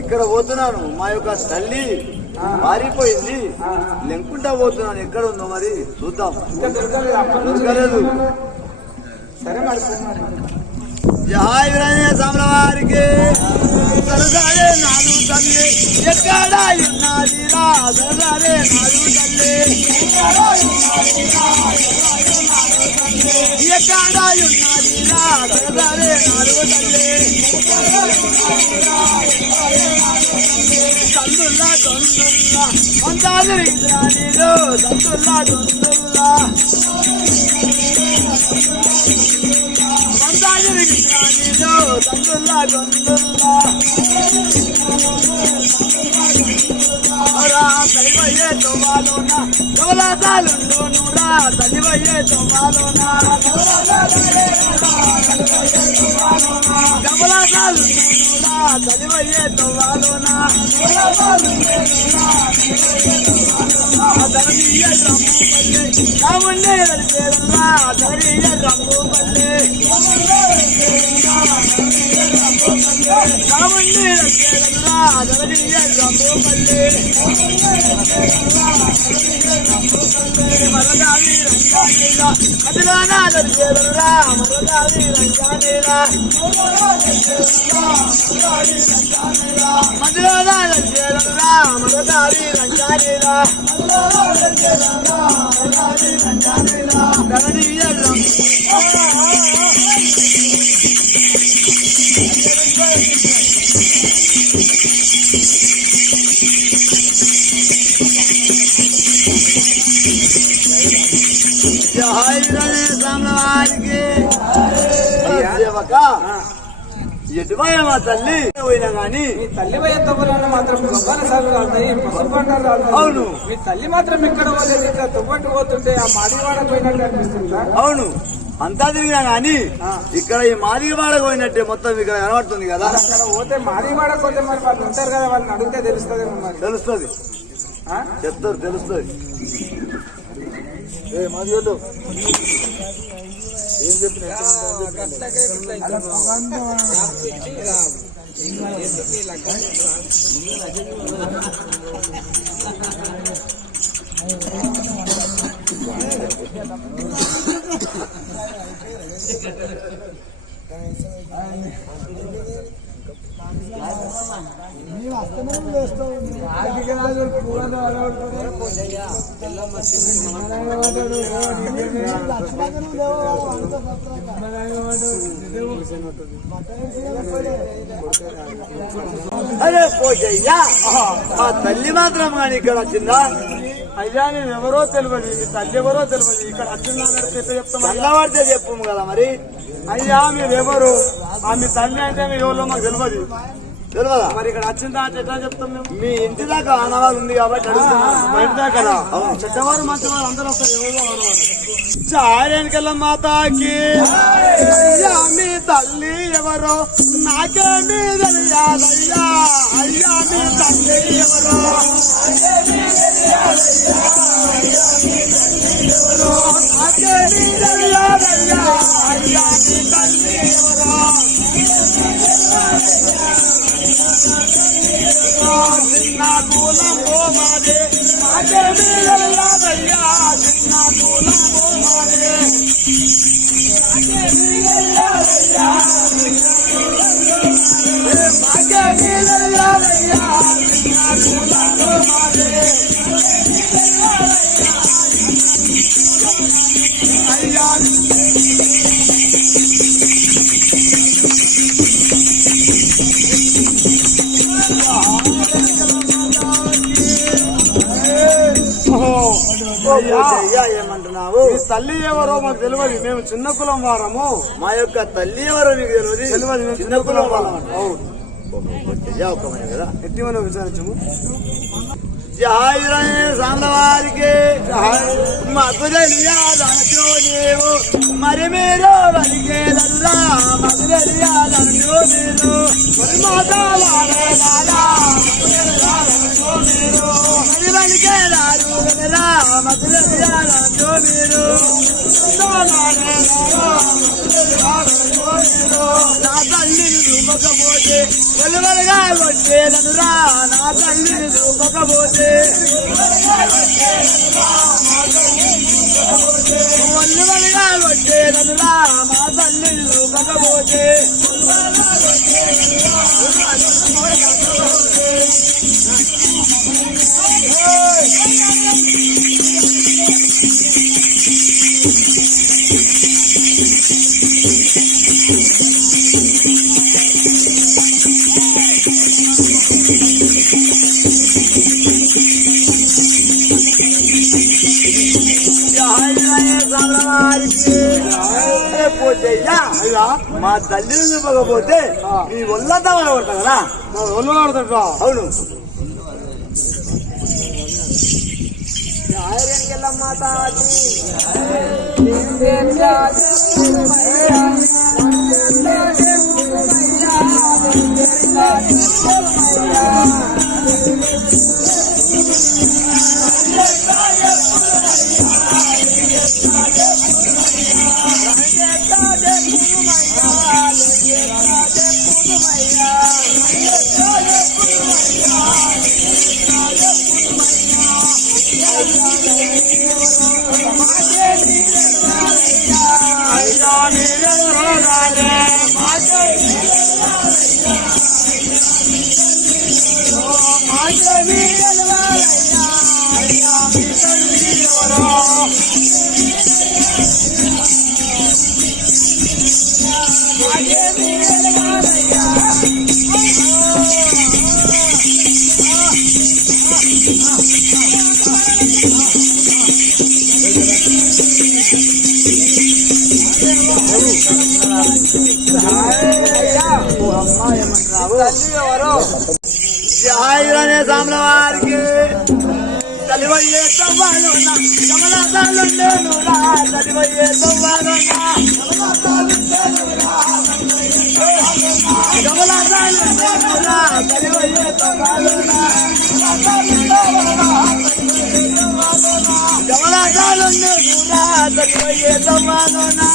ఇక్కడ పోతున్నాను. మా యొక్క తల్లి మారిపోయింది. లెంకుంటా పోతున్నాను. ఎక్కడ ఉందో మరి చూద్దాం. దొరకలేదు. సరే మరి జయ వీరయ్య స్వాముల వారికి సరదాలే నాడు తల్లి ఎక్కడ ఉన్నది రా సరదాలే నాడు తల్లి ఎక్కడ ఉన్నది రా సరదాలే నాడు తల్లి సందుల్లా దొందుల్లా అందాలు ఇద్రానిలో సందుల్లా దొందుల్లా సందుల్లా దొందుల్లా తల్లివయ్యే తొవ్వాలోనా కమలాసాలుండునురా తల్లివయ్యే తొవ్వాలోనా కమలాసాలుండునురా తల్లివయ్యే తొవ్వాలోనా ధరణీయ రమ్ము పల్లె రాముండే రడిచేరురా ధరణీయ రమ్ము పల్లె రాముండే రడిచేరురా ధరణీయ రమ్ము పల్లె మరదావి రంగానేలా అదిలానా రడిచేరురా మరదావి రంగానేలా మదిలానా రడిచేరురా మరదావి రంగానేలా ధరణీయ రమ్ము ఎటువయమా తల్లి పోయినా గాని మీ తల్లి వయ్యంతో మాత్రం గొప్పల సాగులు ఆడతాయి, పసుపు పంటలు ఆడతాయి. అవును. మీ తల్లి మాత్రం ఇక్కడ పోలేదు, ఇక్కడ తుప్పట్టు పోతుంటే ఆ మాదివాడ పోయినట్టు అనిపిస్తుందా? అవును, అంతా తిరిగినా గాని ఇక్కడ ఈ మాదిగవాడ పోయినట్టే మొత్తం ఇక్కడ కనబడుతుంది కదా. అక్కడ పోతే మాదివాడ పోతే మరి వాళ్ళు ఉంటారు కదా, వాళ్ళని అడిగితే తెలుస్తుంది. మరి తెలుస్తుంది, చెప్తారు, తెలుస్తుంది. మాదిగలు ఏం చెప్పిన అరే పోజయ్యా, మా తల్లి మాత్రం కానీ ఇక్కడ వచ్చిందా? అయ్యా నేను ఎవరో తెలియదు, తల్లి ఎవరో తెలియదు, ఇక్కడ వచ్చిందా చెప్తాం. చల్లబడితే చెప్పు కదా మరి. అయ్యా మీరెవరు? మీ తల్లి అంటే మీ ఎవరో మాకు తెలియదు. తెలియదా? మరి ఇక్కడ వచ్చిందా అంటే ఎట్లా చెప్తాం మేము? మీ ఇంటి దాకా ఆనవాళ్ళు ఉంది కాబట్టి అడుగుతున్నాం. బయట దాకా చెడ్డవారు మంచివారు అందరూ వస్తారు. ఎవరో చాయనికల మాతాకి అయ్యా మీ తల్లి ఎవరో నాకేమీ తెలియాలయ్యా. అయ్యా మీ తల్లి ఎవరో నాకేమీ తెలియాలయ్యా. అయ్యా మీ తల్లి ఎవరో చిన్న కూలం పోమాదే నాకేమీ తెలియాలయ్యా. చిన్న కూలం పోమాదే నాకేమీ తెలియాలయ్యా. నాకేమీ తెలియాలయ్యా. చిన్న కూలం పోమాదే అయ్యా. ఏమంటున్నావు? మీ తల్లి ఎవరో మాకు తెలియదు, మేము చిన్న కులం వారము. మా యొక్క తల్లి ఎవరో మీకు తెలియదు? మేము చిన్న కులం వారం. అవును, కదా. ఎట్టి మనం విచారించము. సాంల వారికి మాకు తెలియాలంటూ నీవు మరి మీరు వలిగేదల్లా మాకు తెలియాలంటూ మీరు మరి మాతావాడేదారా మీరు మరి వలిగేదారు కదా మాకు తెలియాలంటూ మీరు నా తల్లిని రూప చూపకపోతే వలువలుగా వచ్చేదనురా నా తల్లిని చూపకపోతే వలువలుగా వచ్చేదనురా మా తల్లిని చూపకపోతే మా తల్లిని చూపకపోతే నీ ఒళ్ళంతా పడగొడతా కదా ఒళ్ళు ఆడుతుంటా అవును జాయిరనే సామ్ల వారికి తలివయ్యే తవ్వాలున్నా కమలాతాలుండేను రా తలివయ్యే తవ్వాలున్నా కమలాతాలుండేను రా తలివయ్యే తవ్వాలున్నా కమలాతాలుండేను రా తలివయ్యే తవ్వాలున్నా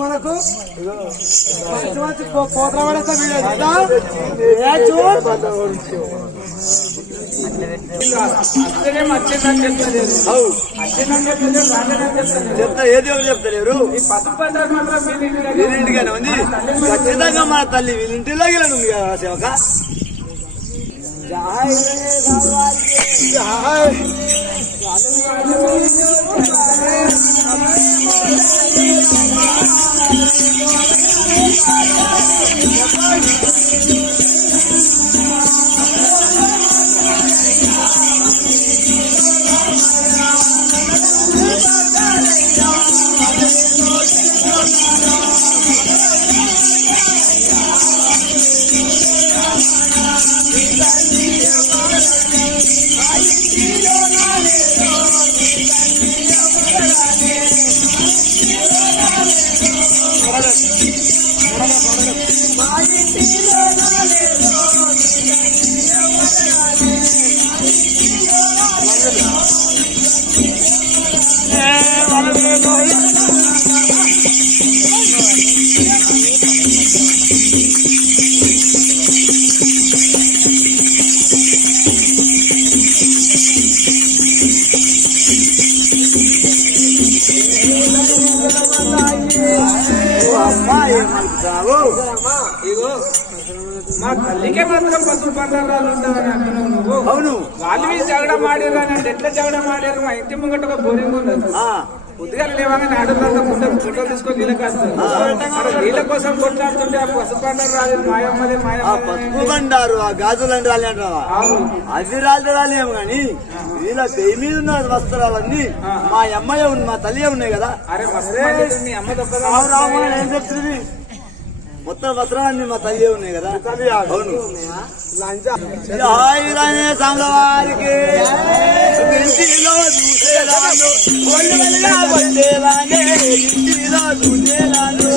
మనకు మంచి మంచి పోతల పడేస్తా చెప్తా ఏది ఎవరు చెప్తలేరు వీరింటిగానే ఉంది ఖచ్చితంగా మన తల్లి వీరింటిలోకి ఉంది కదా సేవక Gracias. మలుపుతున్నావు? ఇగో మా తల్లికే మాత్రం పసుపు పంటరాలు ఉంటావని అంటున్నావు నువ్వు. అవును. వాళ్ళు వీళ్ళు జగడం ఆడారు అని అంటే ఎట్లా జగడం ఆడారు? మా ఇంటి ముంగట ఒక బోరింగ్ ఉన్నది. ఆ, పొద్దుగా లేవగానే ఆడవాళ్ళతో ఫోటో తీసుకొని నీళ్ళకి వస్తారు. నీళ్ళ కోసం కొట్లాడుతుంటే ఆ పసుపు పంటలు రాలేదు. మాయమ్మదే ఆ మాయమ్మ. పసుపు బండారు, ఆ గాజులని రాలి అంటావా? అవి రాలేమో గాని వీళ్ళ పెయి మీద ఉన్న వస్త్రాలన్నీ మా అమ్మాయి ఉంది, మా తల్లి ఉన్నాయి కదా. అరే మస్తు మీ అమ్మ దొక్కదా? రావు రావు ఏం చెప్తుంది? మొత్తం వస్త్రాలన్నీ మా తల్లి ఉన్నాయి కదా. అవును. హాయిగానే సాంగవారికి ఇంటిలో చూసేలాను, ఒళ్ళు వెలుగా కొట్టేలానే ఇంటిలో చూసేలాను,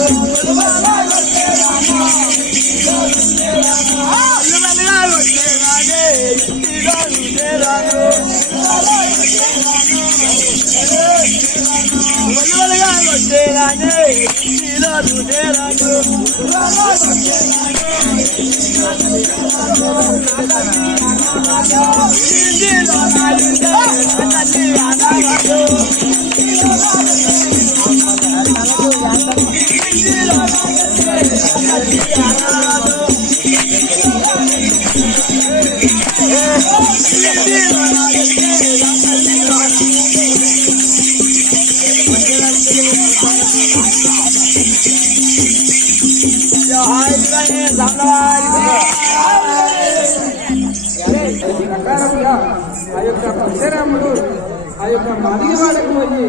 ఒళ్ళు వెలుగా కొట్టేలానే ఇంటిలో చూసేలాను, ఒళ్ళు వెలుగా కొట్టేలానే ఇంటిలో చూసేలాను, ప్రకారంగా ఆ యొక్క పరశురాముడు ఆ యొక్క మాదిగి వాడకు పోయి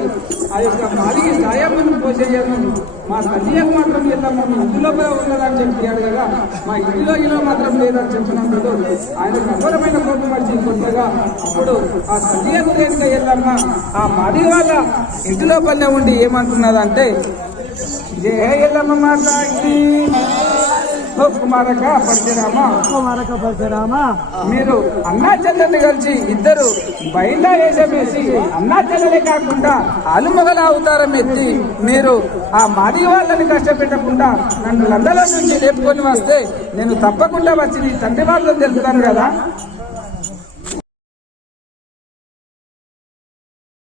ఆ యొక్క మాదిగి సాయమ్మను పోసేయను మా తల్లియకు మాత్రం వెళ్తాం, మా ఇంటిలో ఉన్నదని చెప్పి అడగగా మా ఇంటిలో మాత్రం లేదని చెప్పినప్పుడు ఆయన కఠోరమైన కోపం వచ్చి కొత్తగా అప్పుడు ఆ తల్లియకు లేక వెళ్ళమ్మ ఆ మాదిగి వాళ్ళ ఇంటి లోపలనే ఉండి ఏమంటున్నదంటే, ఏ ఎల్లమ్మ మాట్లాడి కుమారక పరశురామ మీరు అన్నా చెల్లెల్ని కలిసి ఇద్దరు బయట వేసి అన్నా చెల్లెలే కాకుండా ఆలుమగల అవతారం ఎత్తి మీరు ఆ మాది వాళ్ళని కష్టపెట్టకుండా నన్ను లండలో నుంచి లేపుకొని వస్తే నేను తప్పకుండా వచ్చి నీ తండ్రి వాళ్ళని తెలుపుతాను కదా.